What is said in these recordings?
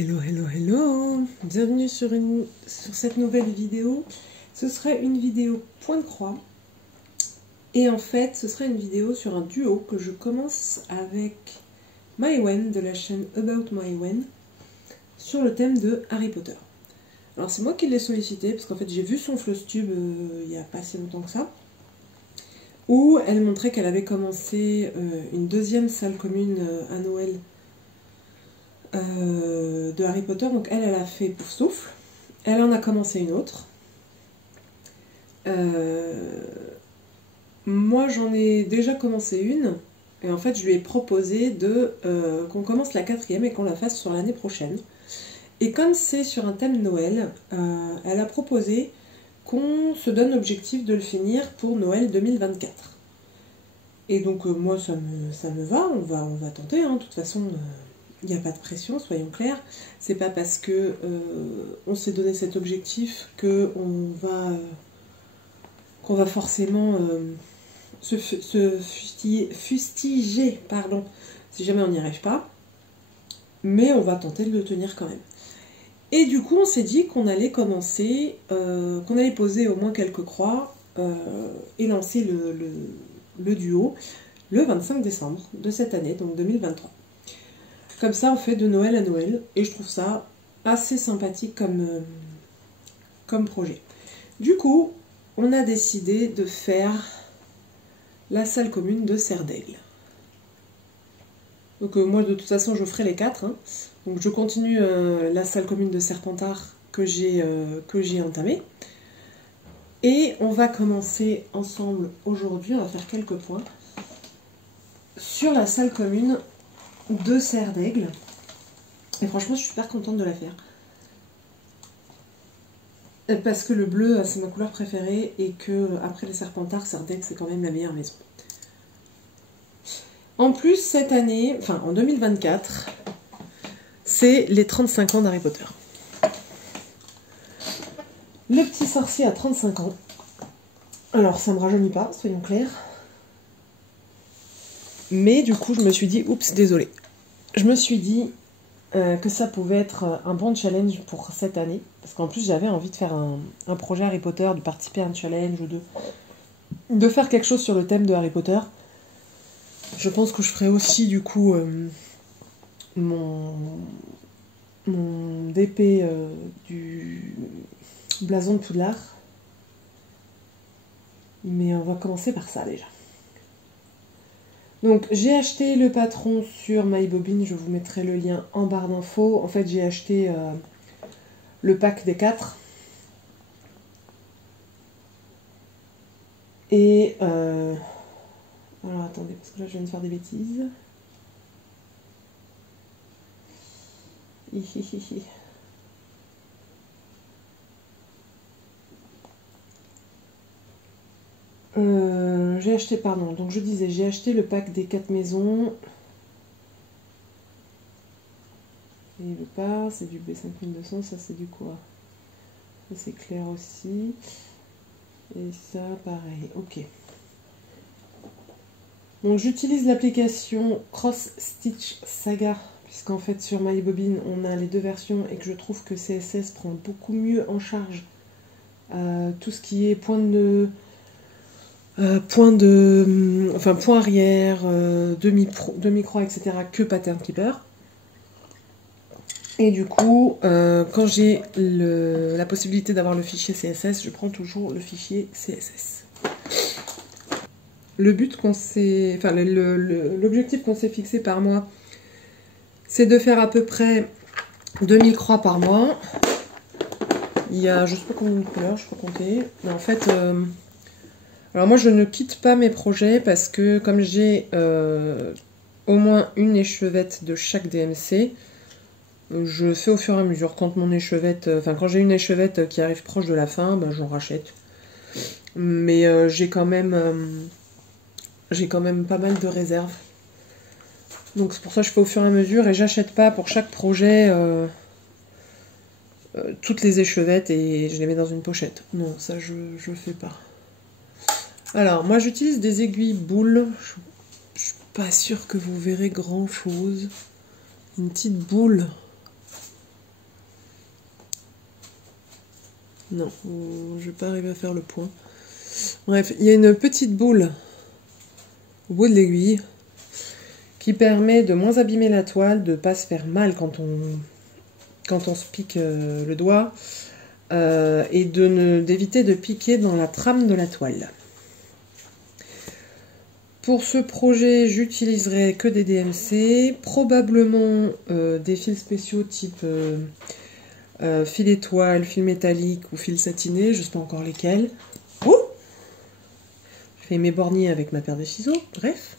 Hello, hello, hello! Bienvenue sur cette nouvelle vidéo. Ce serait une vidéo point de croix. Et en fait, ce serait une vidéo sur un duo que je commence avec Mywen de la chaîne About Mywen sur le thème de Harry Potter. Alors c'est moi qui l'ai sollicité parce qu'en fait j'ai vu son Flowstube il n'y a pas si longtemps que ça, où elle montrait qu'elle avait commencé une deuxième salle commune à Noël de Harry Potter. Donc elle a fait Poufsouffle, elle en a commencé une autre. Moi j'en ai déjà commencé une, et en fait je lui ai proposé qu'on commence la quatrième et qu'on la fasse sur l'année prochaine. Et comme c'est sur un thème Noël, elle a proposé qu'on se donne l'objectif de le finir pour Noël 2024. Et donc moi ça me va, on va tenter, hein. De toute façon il n'y a pas de pression, soyons clairs. C'est pas parce que on s'est donné cet objectif qu'on va forcément se fustiger, pardon, si jamais on n'y arrive pas. Mais on va tenter de le tenir quand même. Et du coup, on s'est dit qu'on allait commencer, qu'on allait poser au moins quelques croix et lancer le duo le 25 décembre de cette année, donc 2023. Comme ça, on fait de Noël à Noël, et je trouve ça assez sympathique comme projet. Du coup, on a décidé de faire la salle commune de Serdaigle. Donc moi, de toute façon, je ferai les 4. Hein. Donc je continue la salle commune de Serpentard que j'ai entamée. Et on va commencer ensemble aujourd'hui, on va faire quelques points sur la salle commune de Serdaigle. Et franchement, je suis super contente de la faire. Parce que le bleu, c'est ma couleur préférée, et que après les Serpentards, Serdaigle, c'est quand même la meilleure maison. En plus, cette année, enfin en 2024, c'est les 35 ans d'Harry Potter. Le petit sorcier a 35 ans. Alors, ça ne me rajeunit pas, soyons clairs. Mais du coup, je me suis dit, oups, désolé. Je me suis dit que ça pouvait être un bon challenge pour cette année. Parce qu'en plus, j'avais envie de faire un projet Harry Potter, de participer à un challenge, ou de faire quelque chose sur le thème de Harry Potter. Je pense que je ferai aussi, du coup, mon DP du blason de Poudlard. Mais on va commencer par ça, déjà. Donc j'ai acheté le patron sur MyBobine, je vous mettrai le lien en barre d'infos. En fait j'ai acheté le pack des 4. Et alors attendez, parce que là je viens de faire des bêtises. Hihihihi. J'ai acheté, pardon, donc je disais, j'ai acheté le pack des 4 maisons. Et le pas, c'est du B5200, ça c'est du quoi? Ça c'est clair aussi. Et ça, pareil, ok. Donc j'utilise l'application Cross Stitch Saga, puisqu'en fait sur MyBobine on a les deux versions et que je trouve que CSS prend beaucoup mieux en charge tout ce qui est point arrière, demi-croix, etc. que Pattern Keeper. Et du coup, quand j'ai la possibilité d'avoir le fichier CSS, je prends toujours le fichier CSS. Le but qu'on s'est, enfin l'objectif qu'on s'est fixé par mois, c'est de faire à peu près 2000 croix par mois. Il y a, je sais pas combien de couleurs, je peux compter, mais en fait, alors moi je ne quitte pas mes projets parce que comme j'ai au moins une échevette de chaque DMC, je fais au fur et à mesure. Quand mon échevette, quand j'ai une échevette qui arrive proche de la fin, ben, j'en rachète. Mais j'ai quand même pas mal de réserves. Donc c'est pour ça que je fais au fur et à mesure et j'achète pas pour chaque projet toutes les échevettes et je les mets dans une pochette. Non, ça je fais pas. Alors, moi j'utilise des aiguilles boules. Je suis pas sûre que vous verrez grand chose. Une petite boule Non, je vais pas arriver à faire le point. Bref, il y a une petite boule au bout de l'aiguille qui permet de moins abîmer la toile, de ne pas se faire mal quand on se pique le doigt, et d'éviter de piquer dans la trame de la toile. Pour ce projet, j'utiliserai que des DMC, probablement des fils spéciaux type fil étoile, fil métallique ou fil satiné, je ne sais pas encore lesquels. Ouh, je fais mes borniers avec ma paire de ciseaux, bref.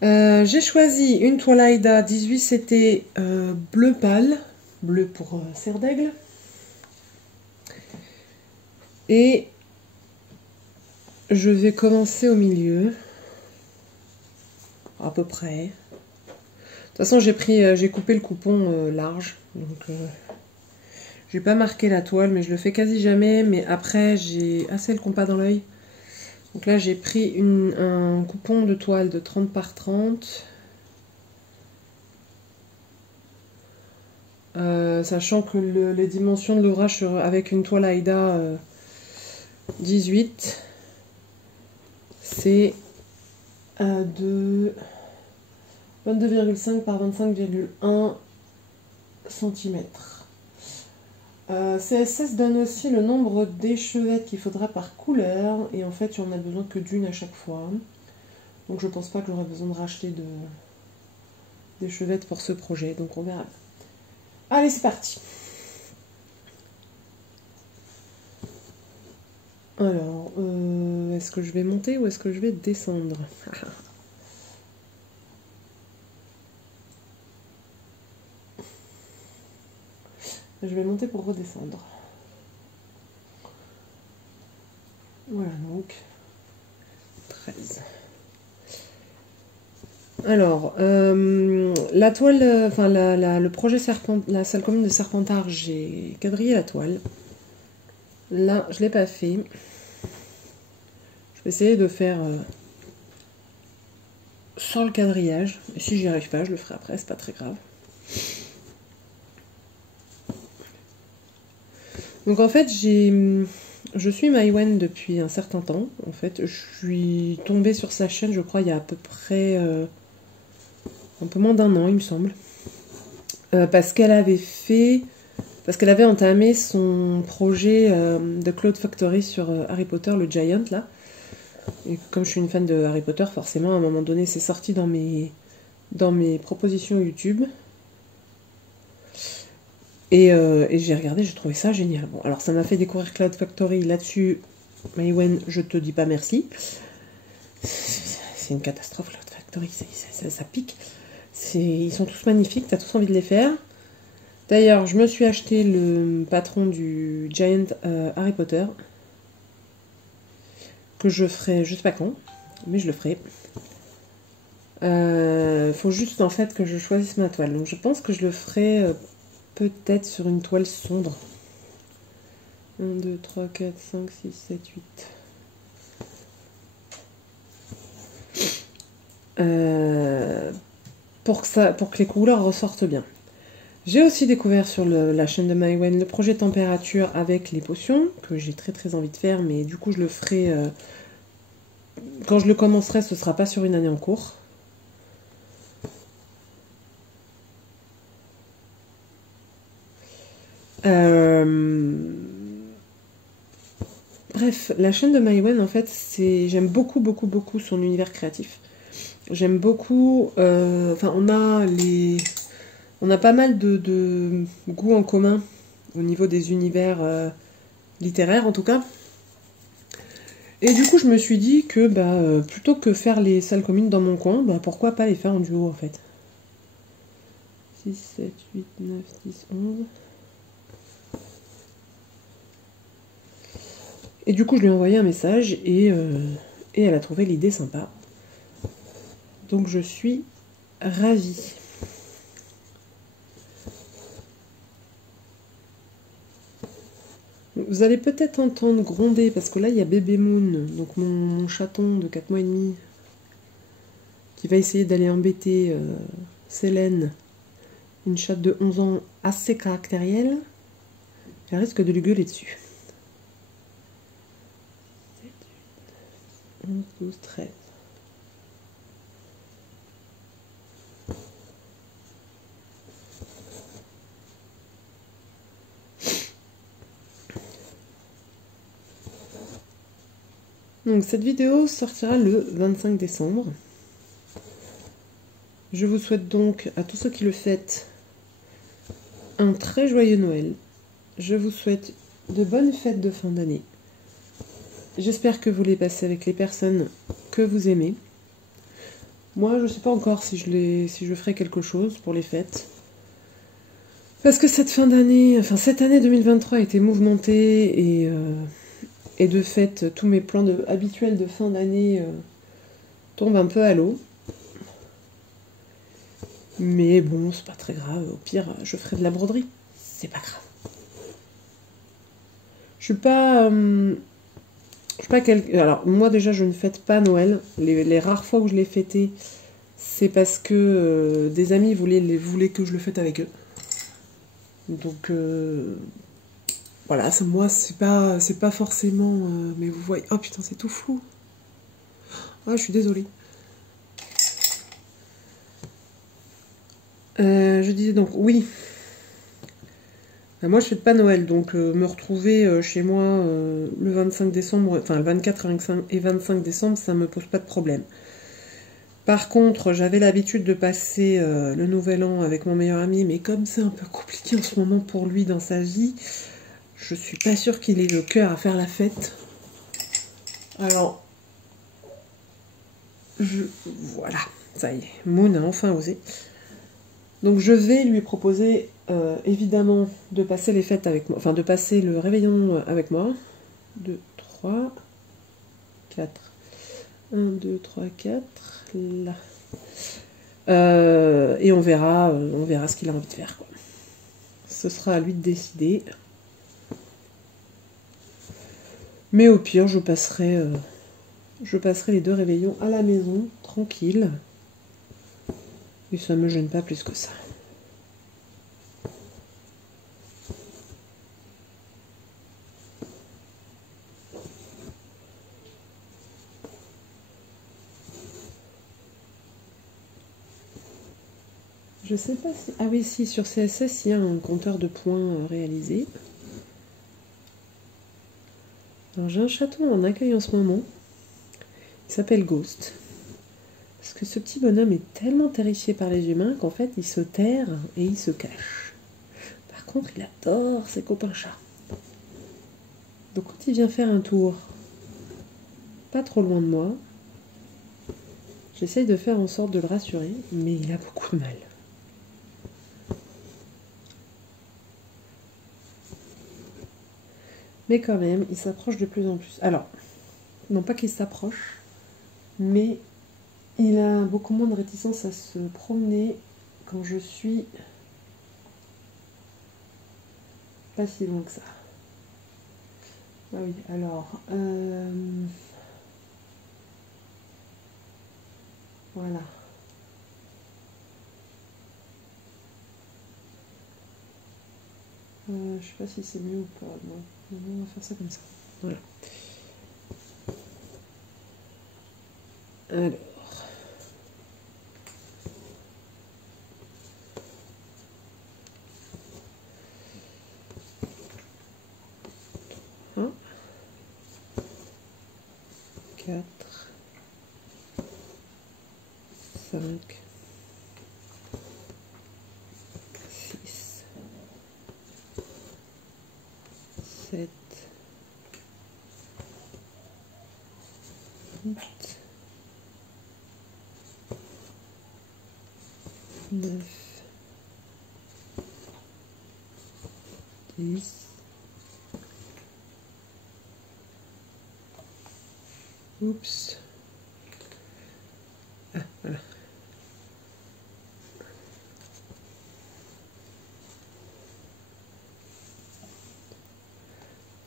J'ai choisi une toile Aida 18, c'était bleu pâle, bleu pour serre d'aigle. Et je vais commencer au milieu, à peu près. De toute façon, j'ai coupé le coupon large, donc j'ai pas marqué la toile, mais je le fais quasi jamais. Mais après, j'ai assez le compas dans l'œil. Donc là, j'ai pris un coupon de toile de 30 par 30. Sachant que les dimensions de l'ouvrage avec une toile Aida 18, c'est de 22,5 par 25,1 cm. CSS donne aussi le nombre d'échevettes qu'il faudra par couleur, et en fait il n'y en a besoin que d'une à chaque fois. Donc je pense pas que j'aurai besoin de racheter d'échevettes pour ce projet, donc on verra. Allez, c'est parti. Alors, est-ce que je vais monter ou est-ce que je vais descendre? Je vais monter pour redescendre. Voilà, donc 13. Alors, la toile, enfin le projet la salle commune de Serpentard, j'ai quadrillé la toile. Là, je ne l'ai pas fait. Je vais essayer de faire sans le quadrillage. Et si j'y arrive pas, je le ferai après, c'est pas très grave. Donc en fait, je suis Maïwenn depuis un certain temps. En fait, je suis tombée sur sa chaîne, je crois, il y a à peu près un peu moins d'un an, il me semble. Parce qu'elle avait entamé son projet de Cloud Factory sur Harry Potter, le Giant, là. Et comme je suis une fan de Harry Potter, forcément, à un moment donné, c'est sorti dans mes propositions YouTube. Et j'ai regardé, j'ai trouvé ça génial. Bon, alors ça m'a fait découvrir Cloud Factory. Là-dessus, Maïwenn, je te dis pas merci. C'est une catastrophe, Cloud Factory, ça pique. Ils sont tous magnifiques, t'as tous envie de les faire. D'ailleurs, je me suis acheté le patron du Giant Harry Potter. Que je ferai, je sais pas quand, mais je le ferai. Faut juste en fait que je choisisse ma toile. Donc je pense que je le ferai peut-être sur une toile sombre. 1, 2, 3, 4, 5, 6, 7, 8. Pour que les couleurs ressortent bien. J'ai aussi découvert sur la chaîne de Maïwenn le projet température avec les potions, que j'ai très envie de faire, mais du coup je le ferai... quand je le commencerai, ce sera pas sur une année en cours. Bref, la chaîne de Maïwenn, en fait, j'aime beaucoup son univers créatif. J'aime beaucoup... Enfin, on a pas mal de goûts en commun au niveau des univers littéraires, en tout cas. Et du coup, je me suis dit que plutôt que faire les salles communes dans mon coin, pourquoi pas les faire en duo, en fait. 6, 7, 8, 9, 10, 11... Et du coup, je lui ai envoyé un message et elle a trouvé l'idée sympa. Donc, je suis ravie. Vous allez peut-être entendre gronder, parce que là, il y a Bébé Moon, donc mon chaton de 4 mois et demi, qui va essayer d'aller embêter Célène, une chatte de 11 ans assez caractérielle. Elle risque de lui gueuler dessus. 11, 12, 13. Donc cette vidéo sortira le 25 décembre. Je vous souhaite donc à tous ceux qui le fêtent un très joyeux Noël. Je vous souhaite de bonnes fêtes de fin d'année. J'espère que vous les passez avec les personnes que vous aimez. Moi, je ne sais pas encore si je ferai quelque chose pour les fêtes. Parce que cette cette année 2023 a été mouvementée et de fait, tous mes plans habituels de fin d'année tombent un peu à l'eau. Mais bon, c'est pas très grave. Au pire, je ferai de la broderie. C'est pas grave. Je suis pas... Alors, moi déjà, je ne fête pas Noël. Les rares fois où je l'ai fêté, c'est parce que des amis voulaient que je le fête avec eux. Donc, voilà, moi, c'est pas forcément... mais vous voyez... Oh putain, c'est tout flou. Ah, je suis désolée. Je disais donc, oui. Moi, je fête pas Noël, donc me retrouver chez moi le 25 décembre, enfin le 24 et 25 décembre, ça me pose pas de problème. Par contre, j'avais l'habitude de passer le nouvel an avec mon meilleur ami, mais comme c'est un peu compliqué en ce moment pour lui dans sa vie, je suis pas sûre qu'il ait le cœur à faire la fête. Alors, voilà, ça y est, Moon a enfin osé. Donc je vais lui proposer évidemment de passer les fêtes avec moi, enfin de passer le réveillon avec moi. 2, 3, 4. 1, 2, 3, 4, là. Et on verra ce qu'il a envie de faire, quoi. Ce sera à lui de décider. Mais au pire, je passerai les 2 réveillons à la maison, tranquille. Et ça me gêne pas plus que ça. Je sais pas si... Ah oui, si, sur CSS, il y a un compteur de points réalisé. Alors j'ai un chaton en accueil en ce moment. Il s'appelle Ghost. Parce que ce petit bonhomme est tellement terrifié par les humains qu'en fait il se terre et il se cache. Par contre il adore ses copains chats. Donc quand il vient faire un tour pas trop loin de moi, j'essaye de faire en sorte de le rassurer, mais il a beaucoup de mal. Mais quand même, il s'approche de plus en plus. Alors, non pas qu'il s'approche, mais il a beaucoup moins de réticence à se promener quand je suis pas si loin que ça. Ah oui, alors... voilà. Je sais pas si c'est mieux ou pas. Non, on va faire ça comme ça. Voilà. Alors... 1, 4, 5, 6, 7, 8, 9, 10,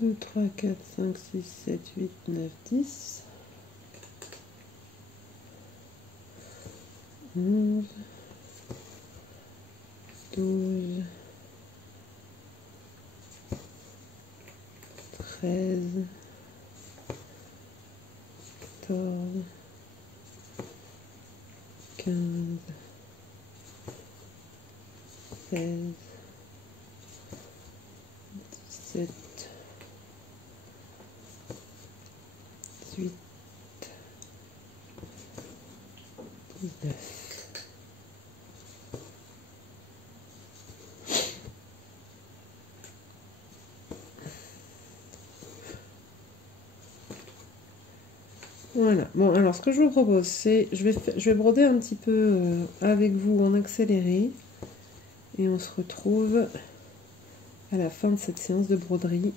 2, 3, 4, 5, 6, 7, 8, 9, 10, 11, 12, 13, 14, 15, 16, 17, 18, 19. Voilà, bon alors ce que je vous propose c'est, je vais broder un petit peu avec vous en accéléré et on se retrouve à la fin de cette séance de broderie.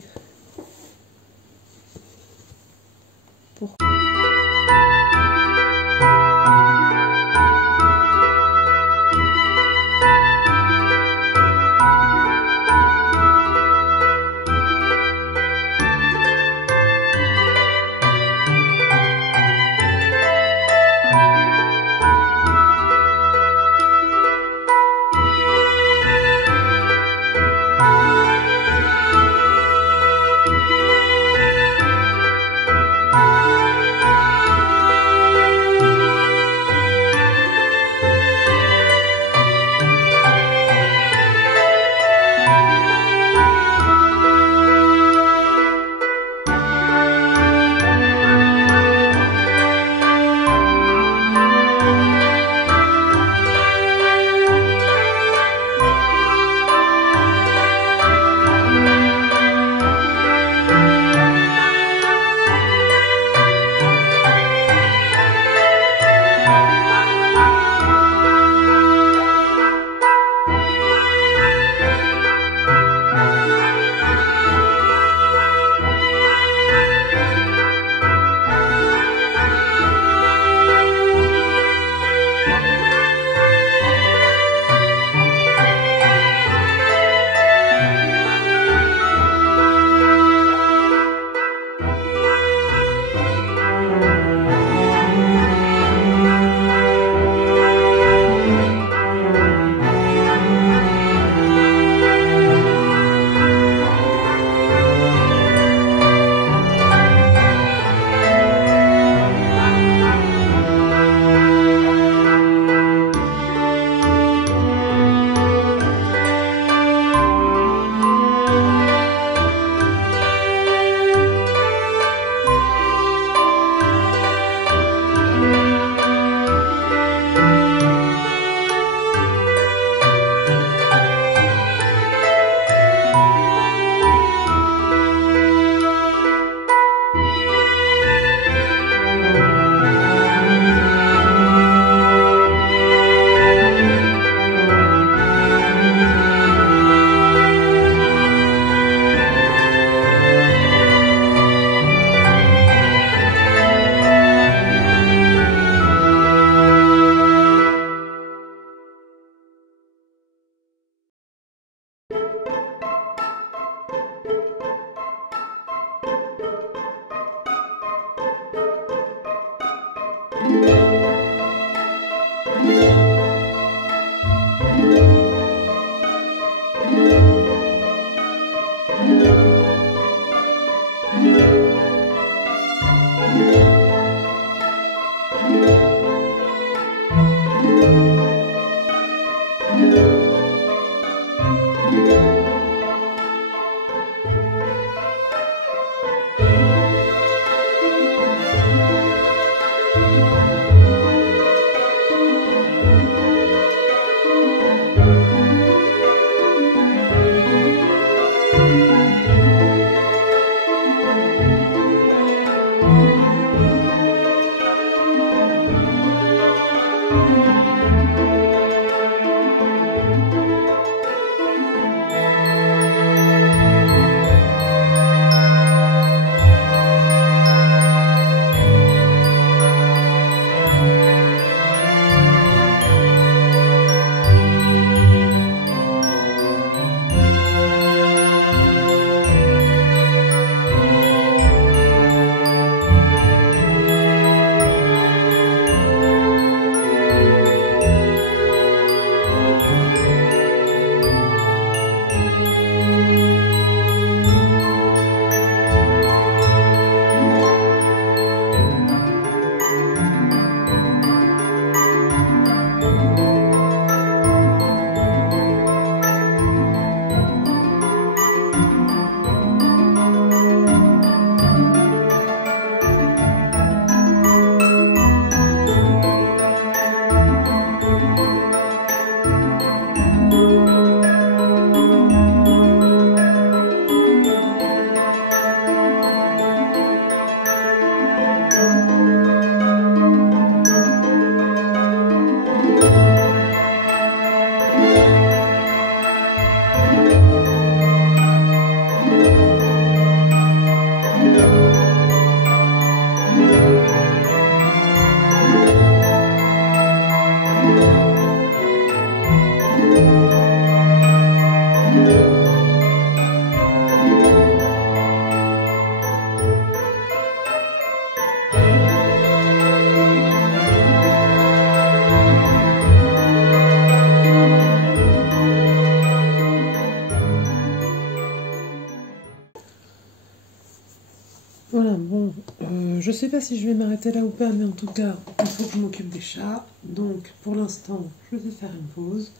sais pas si je vais m'arrêter là ou pas, mais en tout cas, il faut que je m'occupe des chats. Donc, pour l'instant, je vais faire une pause.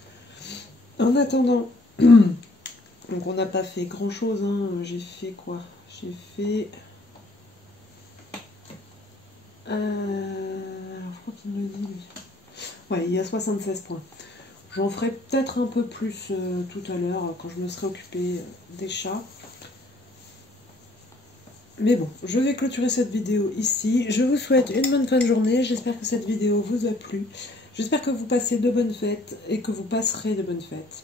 En attendant, donc on n'a pas fait grand chose, hein. J'ai fait quoi? J'ai fait... je crois qu'il me dit... Ouais, il y a 76 points. J'en ferai peut-être un peu plus tout à l'heure, quand je me serai occupée des chats. Mais bon, je vais clôturer cette vidéo ici. Je vous souhaite une bonne fin de journée. J'espère que cette vidéo vous a plu. J'espère que vous passez de bonnes fêtes et que vous passerez de bonnes fêtes.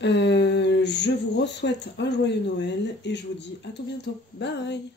Je vous souhaite un joyeux Noël et je vous dis à tout bientôt. Bye!